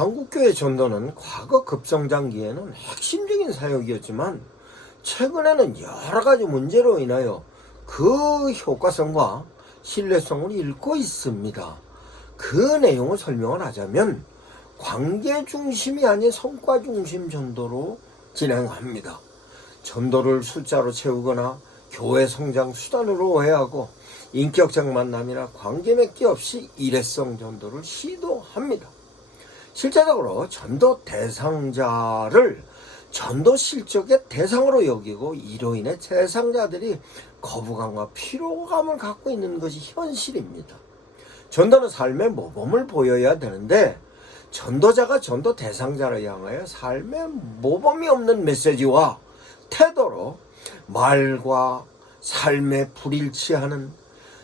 한국교회 전도는 과거 급성장기에는 핵심적인 사역이었지만 최근에는 여러 가지 문제로 인하여 그 효과성과 신뢰성을 잃고 있습니다. 그 내용을 설명을 하자면 관계 중심이 아닌 성과 중심 전도로 진행합니다. 전도를 숫자로 채우거나 교회 성장 수단으로 오해하고 인격적 만남이나 관계 맺기 없이 일회성 전도를 시도합니다. 실제적으로 전도 대상자를 전도 실적의 대상으로 여기고 이로 인해 대상자들이 거부감과 피로감을 갖고 있는 것이 현실입니다. 전도는 삶의 모범을 보여야 되는데 전도자가 전도 대상자를 향하여 삶의 모범이 없는 메시지와 태도로 말과 삶에 불일치하는,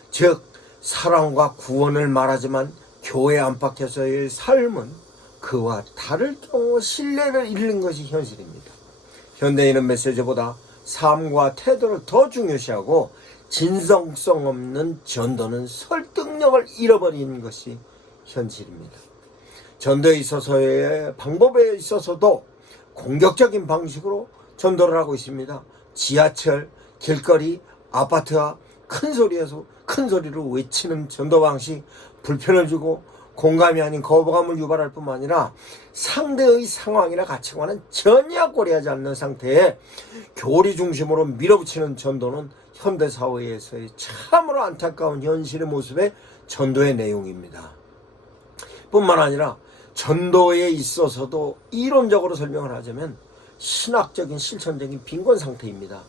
즉 사랑과 구원을 말하지만 교회 안팎에서의 삶은 그와 다를 경우 신뢰를 잃는 것이 현실입니다. 현대인은 메시지보다 삶과 태도를 더 중요시하고 진정성 없는 전도는 설득력을 잃어버리는 것이 현실입니다. 전도에 있어서의 방법에 있어서도 공격적인 방식으로 전도를 하고 있습니다. 지하철, 길거리, 아파트와 큰 소리로 외치는 전도 방식, 불편을 주고 공감이 아닌 거부감을 유발할 뿐만 아니라 상대의 상황이나 가치관은 전혀 고려하지 않는 상태에 교리 중심으로 밀어붙이는 전도는 현대사회에서의 참으로 안타까운 현실의 모습의 전도의 내용입니다. 뿐만 아니라 전도에 있어서도 이론적으로 설명을 하자면 신학적인 실천적인 빈곤 상태입니다.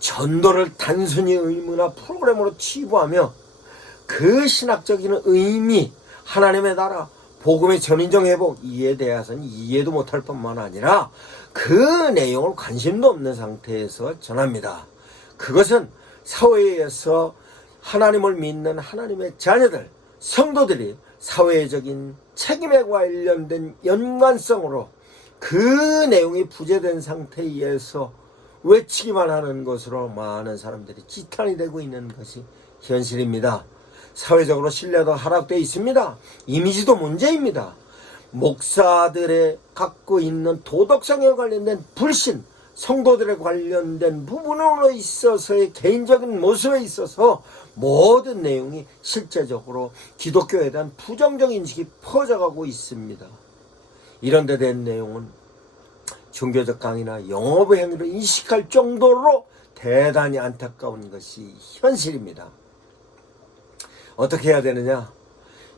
전도를 단순히 의무나 프로그램으로 치부하며 그 신학적인 의미, 하나님의 나라, 복음의 전인정 회복, 이에 대해서는 이해도 못할 뿐만 아니라 그 내용을 관심도 없는 상태에서 전합니다. 그것은 사회에서 하나님을 믿는 하나님의 자녀들, 성도들이 사회적인 책임에 관련된 연관성으로 그 내용이 부재된 상태에서 외치기만 하는 것으로 많은 사람들이 지탄이 되고 있는 것이 현실입니다. 사회적으로 신뢰도 하락되어 있습니다. 이미지도 문제입니다. 목사들의 갖고 있는 도덕성에 관련된 불신, 성도들에 관련된 부분으로 있어서의 개인적인 모습에 있어서 모든 내용이 실제적으로 기독교에 대한 부정적 인식이 퍼져가고 있습니다. 이런 데 대한 내용은 종교적 강의나 영업의 행위로 인식할 정도로 대단히 안타까운 것이 현실입니다. 어떻게 해야 되느냐?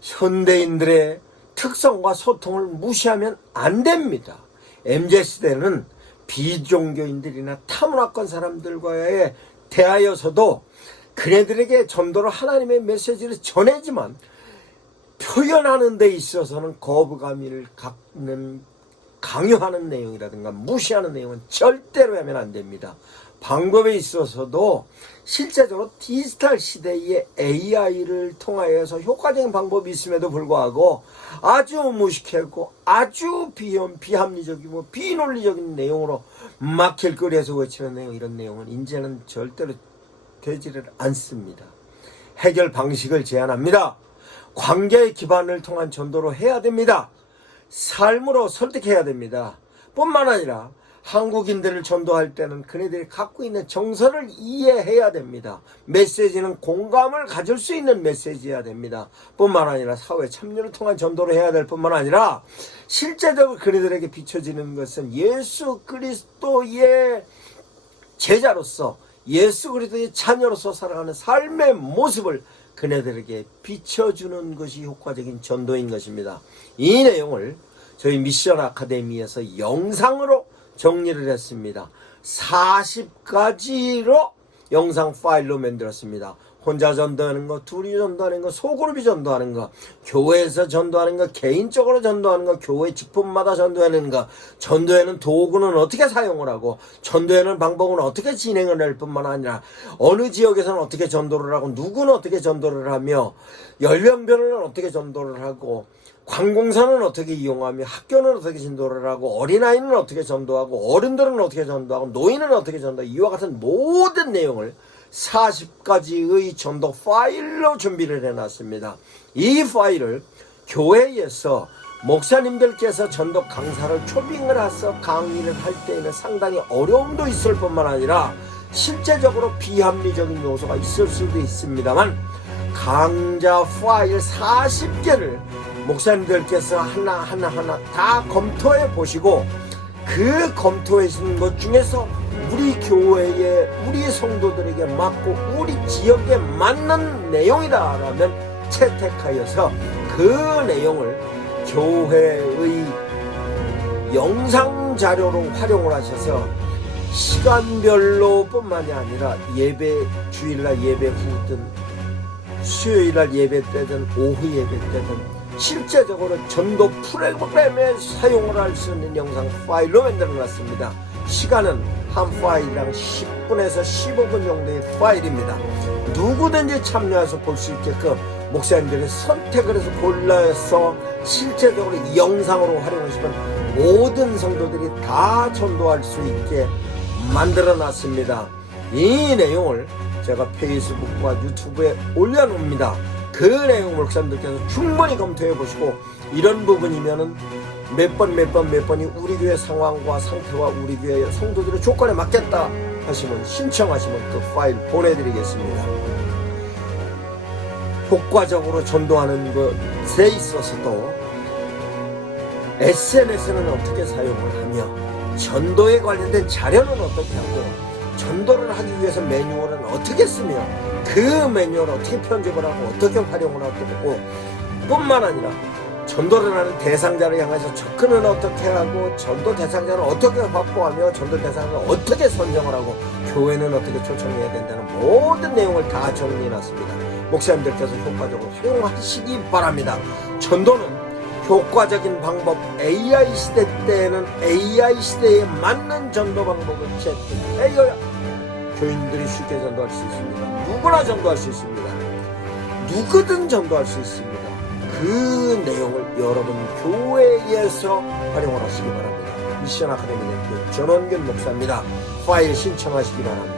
현대인들의 특성과 소통을 무시하면 안 됩니다. MZ시대는 비종교인들이나 타문화권 사람들과의 대하여서도 그네들에게 전도로 하나님의 메시지를 전해지만 표현하는 데 있어서는 거부감을 갖는, 강요하는 내용이라든가 무시하는 내용은 절대로 하면 안 됩니다. 방법에 있어서도 실제적으로 디지털 시대의 AI를 통하여서 효과적인 방법이 있음에도 불구하고 아주 무식하고 아주 비합리적이고 비논리적인 내용으로 막 길거리에서 외치는 내용, 이런 내용은 이제는 절대로 되지를 않습니다. 해결 방식을 제안합니다. 관계의 기반을 통한 전도로 해야 됩니다. 삶으로 설득해야 됩니다. 뿐만 아니라 한국인들을 전도할 때는 그네들이 갖고 있는 정서를 이해해야 됩니다. 메시지는 공감을 가질 수 있는 메시지여야 됩니다. 뿐만 아니라 사회 참여를 통한 전도를 해야 될 뿐만 아니라 실제적으로 그네들에게 비춰지는 것은 예수 그리스도의 제자로서, 예수 그리스도의 자녀로서 살아가는 삶의 모습을 그네들에게 비춰주는 것이 효과적인 전도인 것입니다. 이 내용을 저희 미션 아카데미에서 영상으로 정리를 했습니다. 40가지로 영상 파일로 만들었습니다. 혼자 전도하는 거, 둘이 전도하는 거, 소그룹이 전도하는 거, 교회에서 전도하는 거, 개인적으로 전도하는 거, 교회 직분마다 전도하는 거, 전도에는 도구는 어떻게 사용을 하고, 전도하는 방법은 어떻게 진행을 할 뿐만 아니라 어느 지역에서는 어떻게 전도를 하고, 누구는 어떻게 전도를 하며, 연령별로는 어떻게 전도를 하고, 관공서는 어떻게 이용하며, 학교는 어떻게 전도를 하고, 어린아이는 어떻게 전도하고, 어른들은 어떻게 전도하고, 노인은 어떻게 전도하고, 이와 같은 모든 내용을 40가지의 전도 파일로 준비를 해놨습니다. 이 파일을 교회에서 목사님들께서 전도 강사를 초빙을 해서 강의를 할 때에는 상당히 어려움도 있을 뿐만 아니라 실제적으로 비합리적인 요소가 있을 수도 있습니다만, 강좌 파일 40개를 목사님들께서 하나하나 다 검토해 보시고 그 검토하신 것 중에서 우리 교회에, 우리 성도들에게 맞고 우리 지역에 맞는 내용이다라면 채택하여서 그 내용을 교회의 영상 자료로 활용을 하셔서 시간별로 뿐만이 아니라 예배, 주일날 예배 후든 수요일날 예배 때든 오후 예배 때든 실제적으로 전도 프로그램에 사용을 할 수 있는 영상 파일로 만들어놨습니다. 시간은 한 파일이랑 10분에서 15분 정도의 파일입니다. 누구든지 참여해서 볼 수 있게끔 목사님들이 선택을 해서 골라서 실제적으로 이 영상으로 활용하시면 모든 성도들이 다 전도할 수 있게 만들어놨습니다. 이 내용을 제가 페이스북과 유튜브에 올려놓습니다. 그 내용을 목사님들께서 충분히 검토해 보시고 이런 부분이면은 몇 번이 우리 교회 상황과 상태와 우리 교회 성도들의 조건에 맞겠다 하시면 신청하시면 그 파일 보내드리겠습니다. 효과적으로 전도하는 것에 있어서도 SNS는 어떻게 사용을 하며 전도에 관련된 자료는 어떻게 하고 전도를 하기 위해서 매뉴얼은 어떻게 쓰며 그 매뉴얼을 어떻게 편집을 하고 어떻게 활용을 하고 뿐만 아니라 전도를 하는 대상자를 향해서 접근은 어떻게 하고 전도 대상자를 어떻게 확보하며 전도 대상자를 어떻게 선정을 하고 교회는 어떻게 초청해야 된다는 모든 내용을 다 정리해놨습니다. 목사님들께서 효과적으로 활용하시기 바랍니다. 전도는 효과적인 방법, AI 시대 때에는 AI 시대에 맞는 전도 방법을 채택해야 교인들이 쉽게 전도할 수 있습니다. 누구나 전도할 수 있습니다. 누구든 전도할 수 있습니다. 그 내용을 여러분 교회에서 활용을 하시기 바랍니다. 미션 아카데미 대표 전원균 목사입니다. 파일 신청하시기 바랍니다.